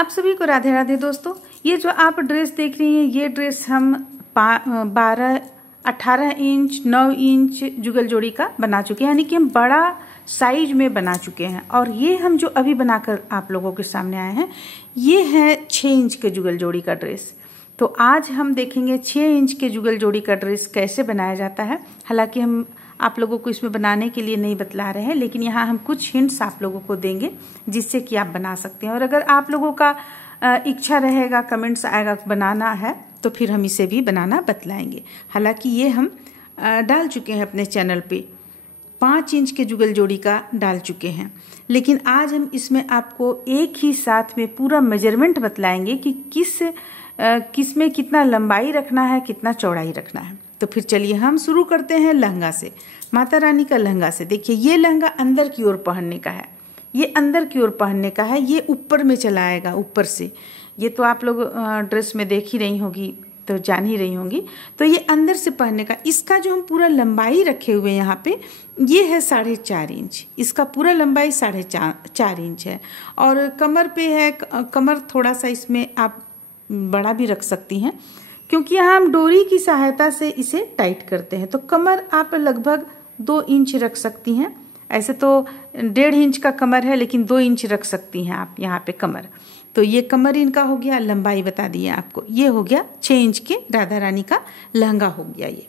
आप सभी को राधे राधे दोस्तों। ये जो आप ड्रेस देख रही हैं ये ड्रेस हम 12, 18 इंच 9 इंच जुगल जोड़ी का बना चुके हैं, यानी कि हम बड़ा साइज में बना चुके हैं। और ये हम जो अभी बनाकर आप लोगों के सामने आए हैं ये है 6 इंच के जुगल जोड़ी का ड्रेस। तो आज हम देखेंगे 6 इंच के जुगल जोड़ी का ड्रेस कैसे बनाया जाता है। हालांकि हम आप लोगों को इसमें बनाने के लिए नहीं बतला रहे हैं, लेकिन यहाँ हम कुछ हिंट्स आप लोगों को देंगे जिससे कि आप बना सकते हैं। और अगर आप लोगों का इच्छा रहेगा, कमेंट्स आएगा बनाना है, तो फिर हम इसे भी बनाना बतलाएंगे। हालांकि ये हम डाल चुके हैं अपने चैनल पे, 5 इंच के जुगल जोड़ी का डाल चुके हैं, लेकिन आज हम इसमें आपको एक ही साथ में पूरा मेजरमेंट बतलाएंगे कि किस में कितना लंबाई रखना है, कितना चौड़ाई रखना है। तो फिर चलिए हम शुरू करते हैं लहंगा से, माता रानी का लहंगा से। देखिए ये लहंगा अंदर की ओर पहनने का है, ये अंदर की ओर पहनने का है, ये ऊपर में चला आएगा ऊपर से। ये तो आप लोग ड्रेस में देख ही रही होगी, तो जान ही रही होंगी। तो ये अंदर से पहनने का, इसका जो हम पूरा लंबाई रखे हुए यहाँ पे ये है 4.5 इंच। इसका पूरा लंबाई 4.5 इंच है। और कमर पे है, कमर थोड़ा सा इसमें आप बड़ा भी रख सकती हैं, क्योंकि यहाँ हम डोरी की सहायता से इसे टाइट करते हैं। तो कमर आप लगभग 2 इंच रख सकती हैं। ऐसे तो 1.5 इंच का कमर है, लेकिन 2 इंच रख सकती हैं आप यहाँ पे कमर। तो ये कमर इनका हो गया, लंबाई बता दी है आपको। ये हो गया 6 इंच के राधा रानी का लहंगा हो गया ये।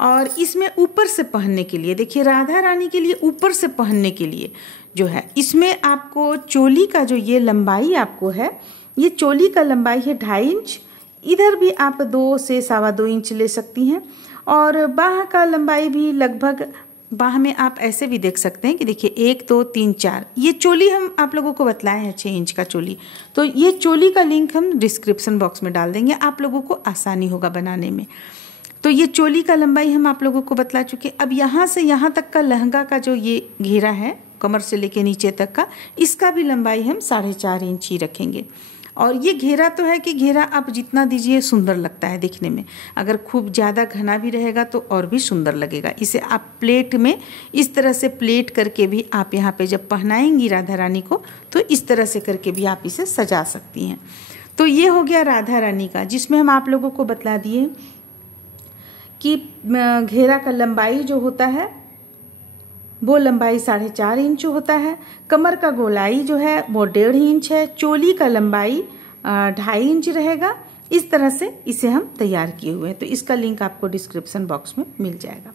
और इसमें ऊपर से पहनने के लिए, देखिए राधा रानी के लिए ऊपर से पहनने के लिए जो है, इसमें आपको चोली का जो ये लंबाई आपको है, ये चोली का लंबाई है 2.5 इंच। इधर भी आप 2 से 2.25 इंच ले सकती हैं। और बाह का लंबाई भी लगभग, बाह में आप ऐसे भी देख सकते हैं कि देखिए 1 2 3 4, ये चोली हम आप लोगों को बतलाए हैं 6 इंच का चोली। तो ये चोली का लिंक हम डिस्क्रिप्शन बॉक्स में डाल देंगे, आप लोगों को आसानी होगा बनाने में। तो ये चोली का लंबाई हम आप लोगों को बतला चुके। अब यहाँ से यहाँ तक का लहंगा का जो ये घेरा है, कमर से लेके नीचे तक का, इसका भी लंबाई हम 4.5 इंच ही रखेंगे। और ये घेरा तो है कि घेरा आप जितना दीजिए सुंदर लगता है दिखने में। अगर खूब ज़्यादा घना भी रहेगा तो और भी सुंदर लगेगा। इसे आप प्लेट में इस तरह से प्लेट करके भी आप यहाँ पे जब पहनाएंगी राधा रानी को, तो इस तरह से करके भी आप इसे सजा सकती हैं। तो ये हो गया राधा रानी का, जिसमें हम आप लोगों को बतला दिए कि घेरा का लंबाई जो होता है वो लंबाई 4.5 इंच होता है। कमर का गोलाई जो है वो 1.5 इंच है। चोली का लंबाई 2.5 इंच रहेगा। इस तरह से इसे हम तैयार किए हुए हैं। तो इसका लिंक आपको डिस्क्रिप्शन बॉक्स में मिल जाएगा।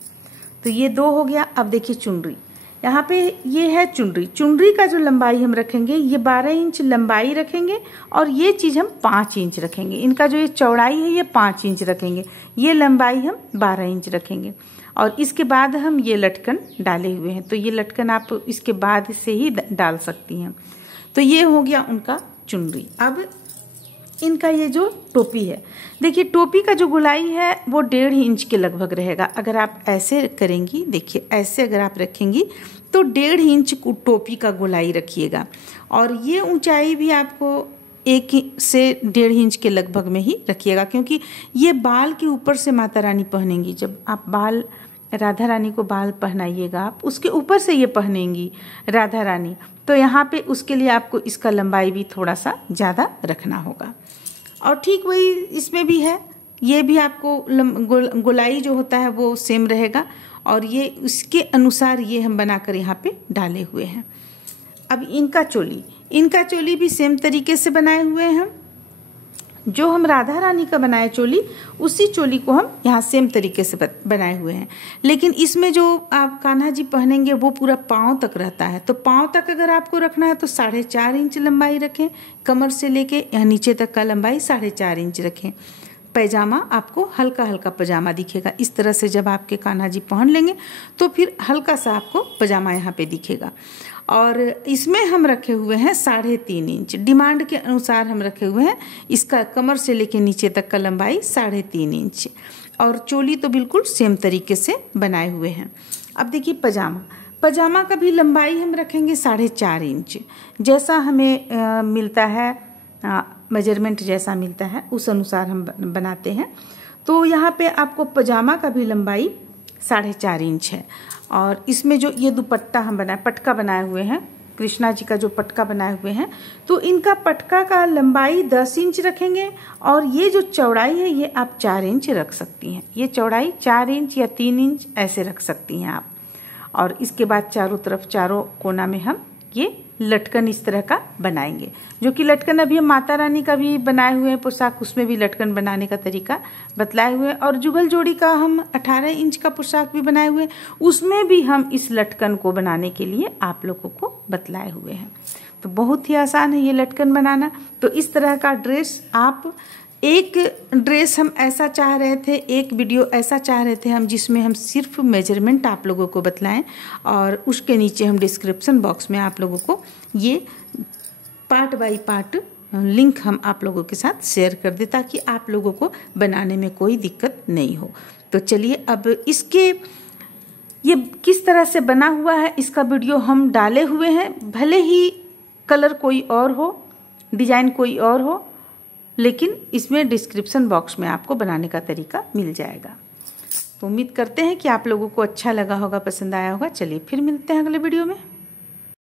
तो ये 2 हो गया। अब देखिए चुनरी, यहाँ पे ये है चुनरी। चुनरी का जो लंबाई हम रखेंगे ये 12 इंच लंबाई रखेंगे, और ये चीज़ हम 5 इंच रखेंगे। इनका जो ये चौड़ाई है ये 5 इंच रखेंगे, ये लंबाई हम 12 इंच रखेंगे। और इसके बाद हम ये लटकन डाले हुए हैं, तो ये लटकन आप इसके बाद से ही डाल सकती हैं। तो ये हो गया उनका चुनरी। अब इनका ये जो टोपी है, देखिए टोपी का जो गोलाई है वो 1.5 इंच के लगभग रहेगा। अगर आप ऐसे करेंगी, देखिए ऐसे अगर आप रखेंगी तो 1.5 इंच टोपी का गोलाई रखिएगा। और ये ऊंचाई भी आपको 1 से 1.5 इंच के लगभग में ही रखिएगा, क्योंकि ये बाल के ऊपर से माता रानी पहनेंगी। जब आप बाल राधा रानी को बाल पहनाइएगा, आप उसके ऊपर से ये पहनेंगी राधा रानी, तो यहाँ पे उसके लिए आपको इसका लंबाई भी थोड़ा सा ज़्यादा रखना होगा। और ठीक वही इसमें भी है, ये भी आपको गोलाई जो होता है वो सेम रहेगा, और ये उसके अनुसार ये हम बनाकर यहाँ पे डाले हुए हैं। अब इनका चोली भी सेम तरीके से बनाए हुए हैं हम। जो हम राधा रानी का बनाए चोली, उसी चोली को हम यहाँ सेम तरीके से बनाए हुए हैं। लेकिन इसमें जो आप कान्हा जी पहनेंगे वो पूरा पाँव तक रहता है। तो पाँव तक अगर आपको रखना है तो 4.5 इंच लंबाई रखें, कमर से लेके यहाँ नीचे तक का लंबाई 4.5 इंच रखें। पैजामा आपको हल्का हल्का पजामा दिखेगा। इस तरह से जब आपके कान्हा जी पहन लेंगे तो फिर हल्का सा आपको पजामा यहाँ पे दिखेगा। और इसमें हम रखे हुए हैं 3.5 इंच, डिमांड के अनुसार हम रखे हुए हैं। इसका कमर से लेके नीचे तक का लंबाई 3.5 इंच। और चोली तो बिल्कुल सेम तरीके से बनाए हुए हैं। अब देखिए पजामा का भी लंबाई हम रखेंगे 4.5 इंच। जैसा हमें मिलता है, मेजरमेंट जैसा मिलता है उस अनुसार हम बनाते हैं। तो यहाँ पे आपको पजामा का भी लंबाई 4.5 इंच है। और इसमें जो ये दुपट्टा हम पटका बनाए हुए हैं, कृष्णा जी का जो पटका बनाए हुए हैं, तो इनका पटका का लंबाई 10 इंच रखेंगे और ये जो चौड़ाई है ये आप 4 इंच रख सकती हैं। ये चौड़ाई 4 इंच या 3 इंच ऐसे रख सकती हैं आप। और इसके बाद चारों तरफ, चारों कोना में हम ये लटकन इस तरह का बनाएंगे, जो कि लटकन अभी हम माता रानी का भी बनाए हुए हैं पोशाक, उसमें भी लटकन बनाने का तरीका बतलाए हुए हैं। और जुगल जोड़ी का हम 18 इंच का पोशाक भी बनाए हुए हैं, उसमें भी हम इस लटकन को बनाने के लिए आप लोगों को बतलाए हुए हैं। तो बहुत ही आसान है ये लटकन बनाना। तो इस तरह का ड्रेस आप, एक ड्रेस हम ऐसा चाह रहे थे, एक वीडियो ऐसा चाह रहे थे हम, जिसमें हम सिर्फ मेजरमेंट आप लोगों को बतलाएं और उसके नीचे हम डिस्क्रिप्शन बॉक्स में आप लोगों को ये पार्ट बाय पार्ट लिंक हम आप लोगों के साथ शेयर कर दें, ताकि आप लोगों को बनाने में कोई दिक्कत नहीं हो। तो चलिए अब इसके ये किस तरह से बना हुआ है इसका वीडियो हम डाले हुए हैं। भले ही कलर कोई और हो, डिजाइन कोई और हो, लेकिन इसमें डिस्क्रिप्शन बॉक्स में आपको बनाने का तरीका मिल जाएगा। तो उम्मीद करते हैं कि आप लोगों को अच्छा लगा होगा, पसंद आया होगा। चलिए फिर मिलते हैं अगले वीडियो में।